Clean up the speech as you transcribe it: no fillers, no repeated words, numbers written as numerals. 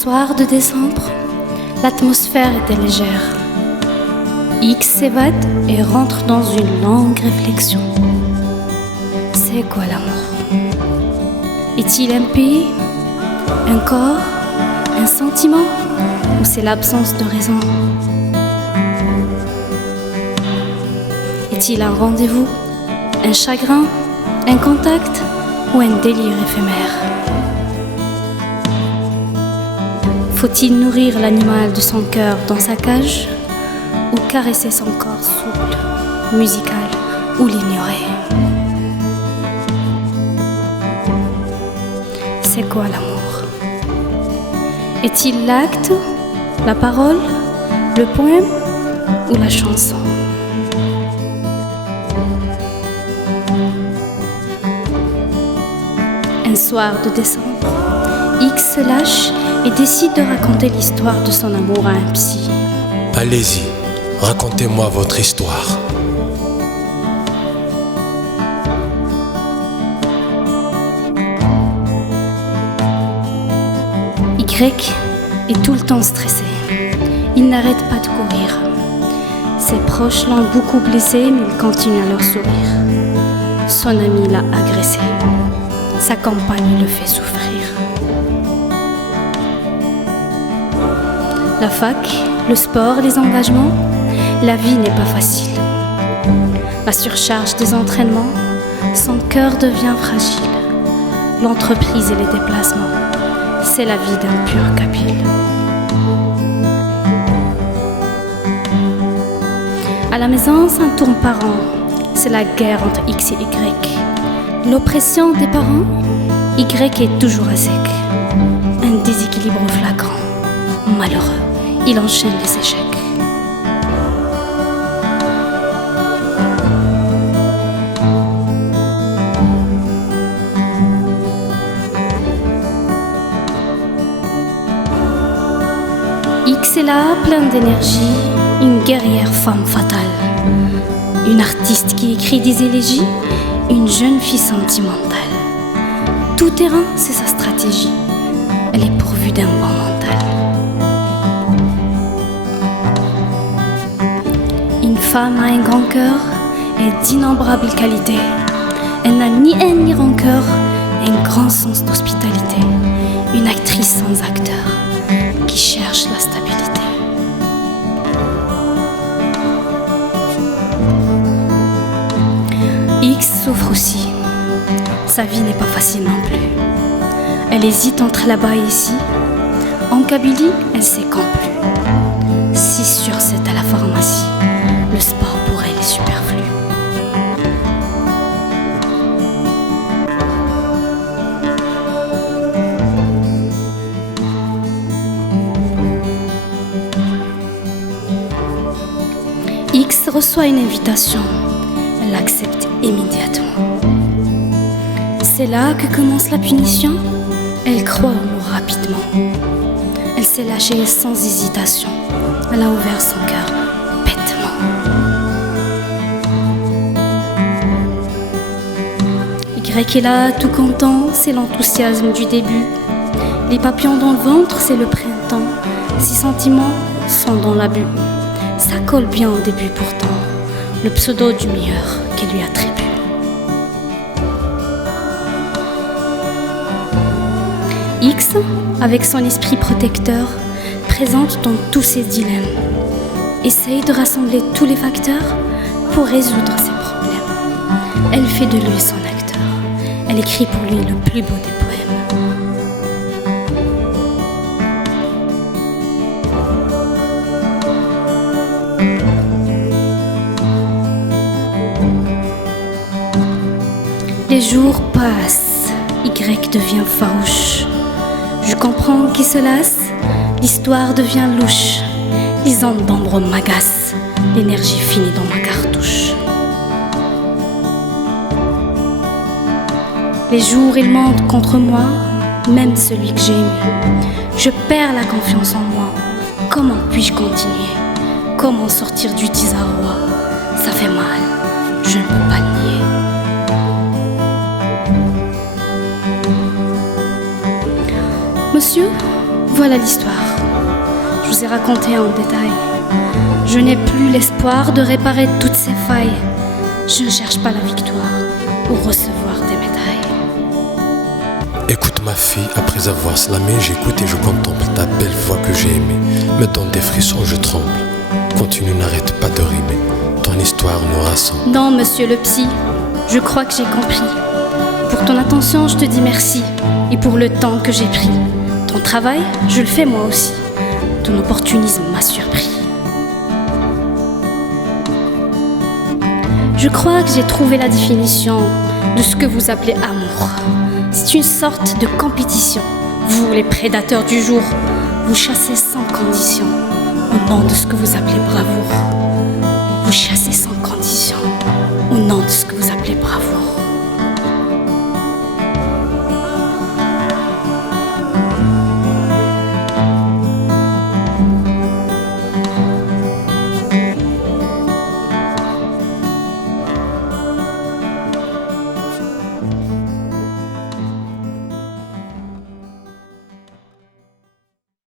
soir de décembre, l'atmosphère était légère. X s'évade et rentre dans une longue réflexion. C'est quoi l'amour? Est-il un pays, un corps, un sentiment, ou c'est l'absence de raison? Est-il un rendez-vous, un chagrin, un contact ou un délire éphémère? Faut-il nourrir l'animal de son cœur dans sa cage ou caresser son corps souple, musical ou l'ignorer? C'est quoi l'amour? Est-il l'acte, la parole, le poème ou la chanson? Un soir de décembre, X se lâche et décide de raconter l'histoire de son amour à un psy. Allez-y, racontez-moi votre histoire. Y est tout le temps stressé. Il n'arrête pas de courir. Ses proches l'ont beaucoup blessé, mais il continue à leur sourire. Son ami l'a agressé. Sa compagne le fait souffrir. La fac, le sport, les engagements, la vie n'est pas facile. La surcharge des entraînements, son cœur devient fragile. L'entreprise et les déplacements, c'est la vie d'un pur kabyle. À la maison, ça tourne par an. C'est la guerre entre X et Y. L'oppression des parents, Y est toujours à sec. Un déséquilibre flagrant. Malheureux, il enchaîne les échecs. X est là, pleine d'énergie, une guerrière femme fatale. Une artiste qui écrit des élégies, une jeune fille sentimentale. Tout terrain, c'est sa stratégie. Elle est pourvue d'un bon mental. Une femme a un grand cœur et d'innombrables qualités. Elle n'a ni haine ni rancœur, un grand sens d'hospitalité. Une actrice sans acteur qui cherche la stabilité. X souffre aussi. Sa vie n'est pas facile non plus. Elle hésite entre là-bas et ici. En Kabylie, elle sait qu'en plus. 6 sur 7 à la pharmacie. Le sport pour elle est superflu. X reçoit une invitation. Elle l'accepte immédiatement. C'est là que commence la punition. Elle croit au mot rapidement. Elle s'est lâchée sans hésitation. Elle a ouvert son cœur bêtement. Y est là, tout content, c'est l'enthousiasme du début. Les papillons dans le ventre, c'est le printemps. Ses sentiments sont dans l'abus. Ça colle bien au début pourtant. Le pseudo du meilleur qu'elle lui attribue. X, avec son esprit protecteur, présente dans tous ses dilemmes, essaye de rassembler tous les facteurs pour résoudre ses problèmes. Elle fait de lui son acteur. Elle écrit pour lui le plus beau des poèmes. Les jours passent, Y devient farouche. Je comprends qu'il se lasse, l'histoire devient louche. Les ondes d'ombre m'agacent, l'énergie finit dans ma cartouche. Les jours ils mentent contre moi, même celui que j'ai aimé. Je perds la confiance en moi. Comment puis-je continuer? Comment sortir du désarroi? Ça fait mal, je ne peux pas le nier. Monsieur, Voilà l'histoire. Je vous ai raconté en détail. Je n'ai plus l'espoir de réparer toutes ces failles. Je ne cherche pas la victoire ou recevoir des médailles. Écoute ma fille, après avoir slamé, j'écoute et je contemple ta belle voix que j'ai aimée. Me donne des frissons, je tremble. Continue, n'arrête pas de rimer. Ton histoire nous rassemble. Non, monsieur le psy, je crois que j'ai compris. Pour ton attention, je te dis merci. Et pour le temps que j'ai pris. Ton travail, je le fais moi aussi. Ton opportunisme m'a surpris. Je crois que j'ai trouvé la définition de ce que vous appelez amour. C'est une sorte de compétition. Vous, les prédateurs du jour, vous chassez sans condition. Au nom de ce que vous appelez bravoure. Vous chassez sans